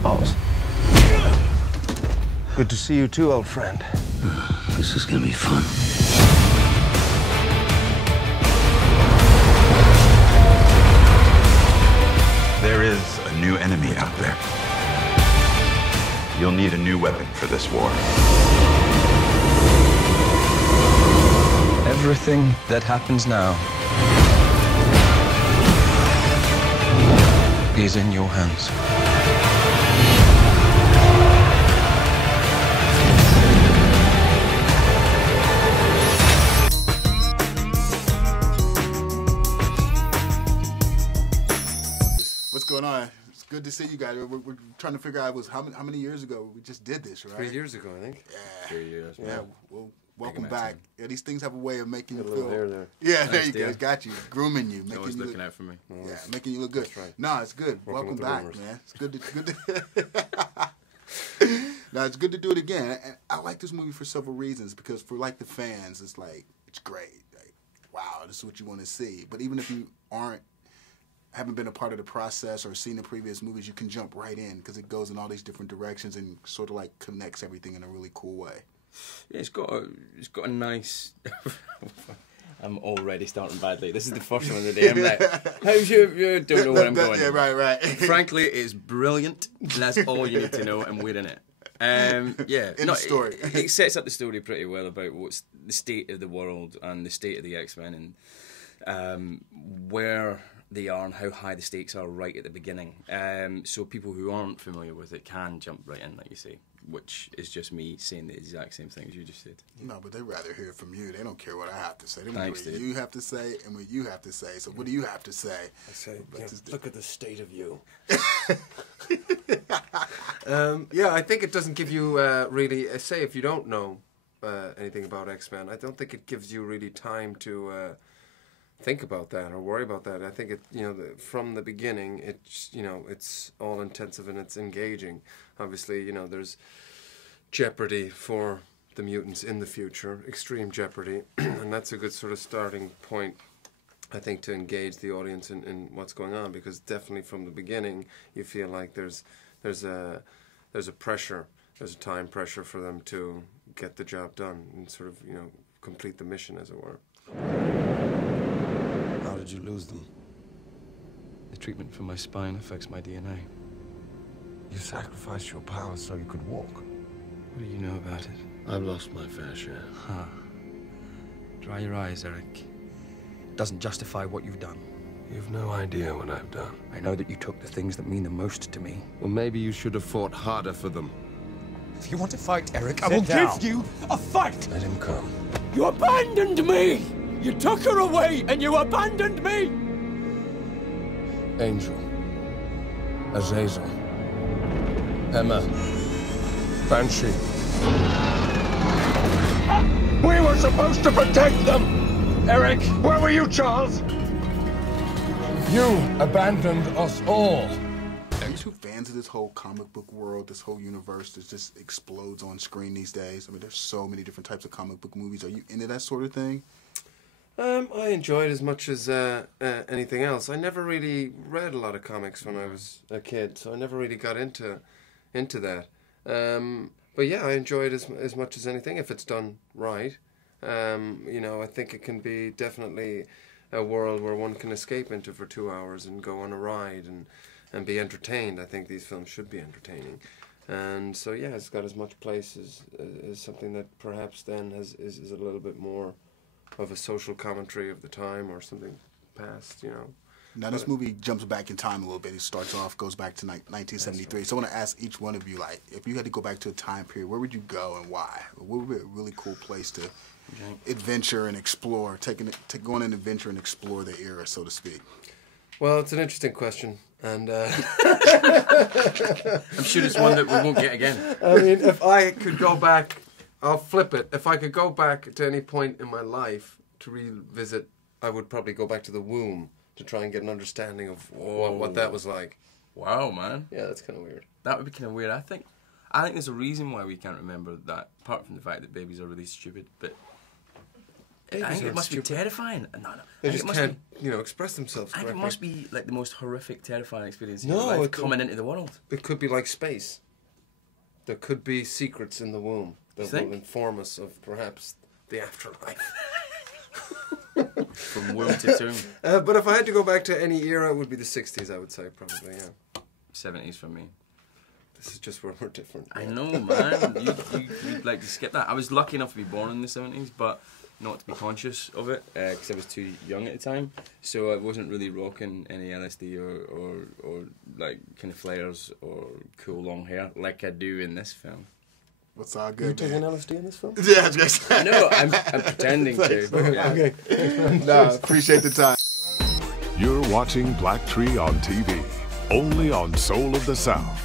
Charles. Good to see you too, old friend. This is gonna be fun. There is a new enemy out there. You'll need a new weapon for this war. Everything that happens now is in your hands. What's going on? It's good to see you guys. We're trying to figure out how many years ago we just did this, right? 3 years ago, I think. Yeah. 3 years. Yeah. Well, welcome back. Yeah, these things have a way of making you a little feel. hair there. Yeah, there you go. It's got you, grooming you, making Always you looking look, out for me. Yeah, making you look good. That's right. No, it's good. Working Welcome with the back, rumors. man. It's good to. No, it's good to do it again. And I like this movie for several reasons. Because for like the fans, it's like it's great. Like, wow, this is what you want to see. But even if you haven't been a part of the process or seen the previous movies, you can jump right in because it goes in all these different directions and sort of like connects everything in a really cool way. Yeah, it's got a nice. I'm already starting badly. This is the first one of the day. I'm like, how's you don't know where I'm going. Yeah, right. Frankly, it's brilliant. That's all you need to know, and we're in it. Yeah, the story. It sets up the story pretty well about what's the state of the world and the state of the X-Men and where they are and how high the stakes are right at the beginning. So people who aren't familiar with it can jump right in, like you say, which is just me saying the exact same things you just said. No, but they'd rather hear it from you. They don't care what I have to say. They want Thanks, to hear what dude. you have to say and what you have to say. So what do you have to say? I say, yeah, Just- look at the state of you. Yeah, I think it doesn't give you really, say if you don't know anything about X-Men, I don't think it gives you really time to think about that or worry about that. I think it, from the beginning, it's, it's all intensive and it's engaging. Obviously, there's jeopardy for the mutants in the future, extreme jeopardy, and that's a good sort of starting point, I think, to engage the audience in what's going on, because definitely from the beginning you feel like there's a pressure, there's a time pressure for them to get the job done and sort of complete the mission, as it were. How did you lose them? The treatment for my spine affects my DNA. You sacrificed your powers so you could walk. What do you know about it? I've lost my fair share. Huh. Dry your eyes, Eric. Doesn't justify what you've done. You've no idea what I've done. I know that you took the things that mean the most to me. Well, maybe you should have fought harder for them. If you want to fight, Eric, I will give you a fight! Let him come. You abandoned me! You took her away and you abandoned me! Angel. Azazel. Emma. Banshee. We were supposed to protect them! Eric, where were you, Charles? You abandoned us all. Are you two fans of this whole comic book world, this whole universe that just explodes on screen these days? I mean, there's so many different types of comic book movies. Are you into that sort of thing? I enjoy it as much as anything else. I never really read a lot of comics when I was a kid, so I never really got into that. But yeah, I enjoy it as much as anything if it's done right. I think it can be definitely a world where one can escape into for 2 hours and go on a ride and be entertained. I think these films should be entertaining. And so yeah, it's got as much place as something that perhaps then is a little bit more of a social commentary of the time or something past, Now, this movie jumps back in time a little bit. It starts off, goes back to 1973. So I want to ask each one of you, like, if you had to go back to a time period, where would you go and why? What would be a really cool place to adventure and explore, go on an adventure and explore the era, so to speak? Well, it's an interesting question, and I'm sure it's one that we won't get again. I mean, if I could go back, I'll flip it. If I could go back to any point in my life to revisit, I would probably go back to the womb to try and get an understanding of what that was like. Wow, man. Yeah, that's kind of weird. That would be kind of weird. I think there's a reason why we can't remember that, apart from the fact that babies are really stupid. But I think it must be terrifying. No. They just can't, express themselves I correctly. think it must be like the most horrific, terrifying experience in No, your life coming into the world. It could be like space. There could be secrets in the womb that will inform us of perhaps the afterlife. From womb to tomb. But if I had to go back to any era, it would be the 60s, I would say, probably, yeah. 70s for me. This is just where we're different. I know, man. You'd like to skip that. I was lucky enough to be born in the 70s, but not to be conscious of it, because I was too young at the time. So I wasn't really rocking any LSD or like kind of flares or cool long hair like I do in this film. What's all good, Are you taking LSD in this film? Yeah, I was gonna say. No, I'm pretending to. Yeah. Okay. No, appreciate the time. You're watching BlackTree on TV, only on Soul of the South.